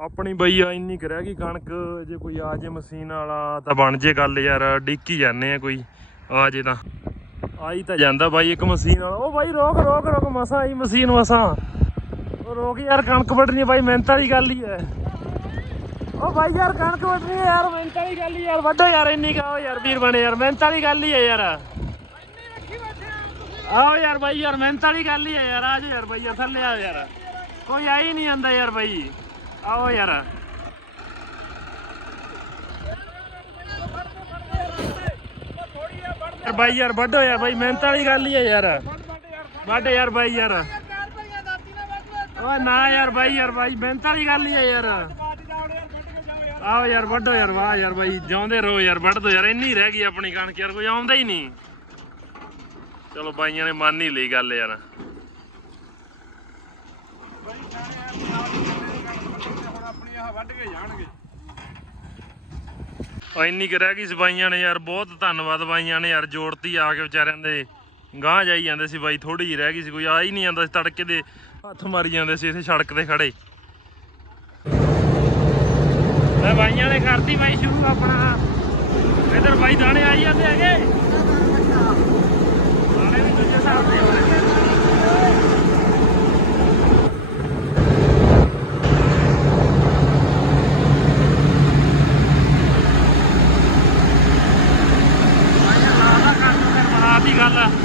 ਆਪਣੀ ਬਈ ਆ, ਇੰਨੀ ਕਰਿਆ ਕਿ ਕਣਕ, ਜੇ ਕੋਈ ਆ ਜੇ ਮਸ਼ੀਨ ਵਾਲਾ ਤਾਂ ਬਣ ਜੇ ਗੱਲ ਯਾਰ ਡਿੱਕੀ ਜਾਂਦੇ ਆ ਕੋਈ, ਆ ਜੇ ਤਾਂ। ਆਈ ਤਾਂ ਜਾਂਦਾ ਬਾਈ ਇੱਕ ਮਸ਼ੀਨ ਵਾਲਾ। ਉਹ ਬਾਈ ਰੋਕ ਰੋਕ ਰੋਕ, ਮਸਾ ਆਈ ਮਸ਼ੀਨ, ਮਸਾ। ਉਹ ਰੋਕ ਯਾਰ, ਕਣਕ ਵੱਢਣੀ ਬਾਈ, ਮਿਹਨਤ ਵਾਲੀ ਗੱਲ ਹੀ ਹੈ। ਉਹ ਬਾਈ ਯਾਰ, ਕਣਕ ਵੱਢਣੀ ਯਾਰ, ਮਿਹਨਤ ਵਾਲੀ ਗੱਲ ਹੀ ਯਾਰ, ਵੱਢੋ ਯਾਰ, ਇੰਨੀ ਕਹੋ ਯਾਰ ਵੀਰ ਬਣੇ ਯਾਰ, ਮਿਹਨਤ ਵਾਲੀ ਗੱਲ ਹੀ ਹੈ ਯਾਰ। ਆਓ ਯਾਰ ਬਾਈ ਯਾਰ, ਮਿਹਨਤ ਵਾਲੀ ਗੱਲ ਹੀ ਹੈ ਯਾਰ, ਆ ਜਾ ਯਾਰ ਬਾਈ ਯਾਰ, ਥੱਲੇ ਆ ਯਾਰ। ਕੋਈ ਆਈ ਹੀ ਨਹੀਂ ਆਂਦਾ ਯਾਰ ਬਾਈ। ਆਓ ਯਾਰ। ਯਾਰ ਬਾਈ ਯਾਰ, ਵੱਢੋ ਯਾਰ ਬਾਈ, ਮਿਹਨਤ ਵਾਲੀ ਗੱਲ ਹੀ ਹੈ ਯਾਰ। ਵੱਢ ਯਾਰ ਬਾਈ ਯਾਰ। ਓਏ ਨਾ ਯਾਰ ਬਾਈ ਯਾਰ ਬਾਈ, ਮਿਹਨਤ ਵਾਲੀ ਗੱਲ ਹੀ ਹੈ ਯਾਰ। ਆਓ ਯਾਰ, ਵੱਢੋ ਯਾਰ, ਵਾਹ ਯਾਰ ਬਾਈ, ਜਿਉਂਦੇ ਰਹੋ ਯਾਰ, ਵੱਢ ਦੋ ਯਾਰ, ਇੰਨੀ ਰਹਿ ਗਈ ਆਪਣੀ ਕਣਕ ਯਾਰ, ਕੋਈ ਆਉਂਦਾ ਹੀ ਨਹੀਂ। ਚਲੋ ਬਾਈਆਂ ਨੇ ਮੰਨ ਹੀ ਲਈ ਗੱਲ ਯਾਰ। ਆ ਇੰਨੀ ਕੁ ਰਹਿ ਗਈ ਸੀ ਬਾਈਆਂ ਨੇ ਯਾਰ, ਬਹੁਤ ਧੰਨਵਾਦ ਬਾਈਆਂ ਨੇ ਯਾਰ, ਜੋੜਤੀ ਆ ਕੇ ਵਿਚਾਰਿਆਂ ਦੇ। ਗਾਂਹ ਜਾਈ ਜਾਂਦੇ ਸੀ ਬਾਈ ਥੋੜੀ ਜਿਹੀ ਰਹਿ ਗਈ ਸੀ, ਕੋਈ ਆ ਹੀ ਨਹੀਂ ਜਾਂਦਾ ਸੀ ਤੜਕੇ ਦੇ। ਹੱਥ ਮਾਰੀ ਜਾਂਦੇ ਸੀ ਇੱਥੇ ਸੜਕ ਤੇ ਖੜੇ ਮੈਂ ਬਾਈਆਂ ਨੇ ਕਰਤੀ ਬਾਈ ਸ਼ੁਰੂ ਆਪਣਾ। ਇਧਰ ਬਾਈ ਦਾਣੇ ਆਈ ਜਾਂਦੇ ਹੈਗੇ ਦਾਣੇ ਵੀ ਦੂਜੇ ਹਿਸਾਬ ਦੇ ਹੋਣਗੇ ਬਾਈ ਆਲਾ ਕਰ ਫਿਰ ਬਣਾ ਦੀ ਗੱਲ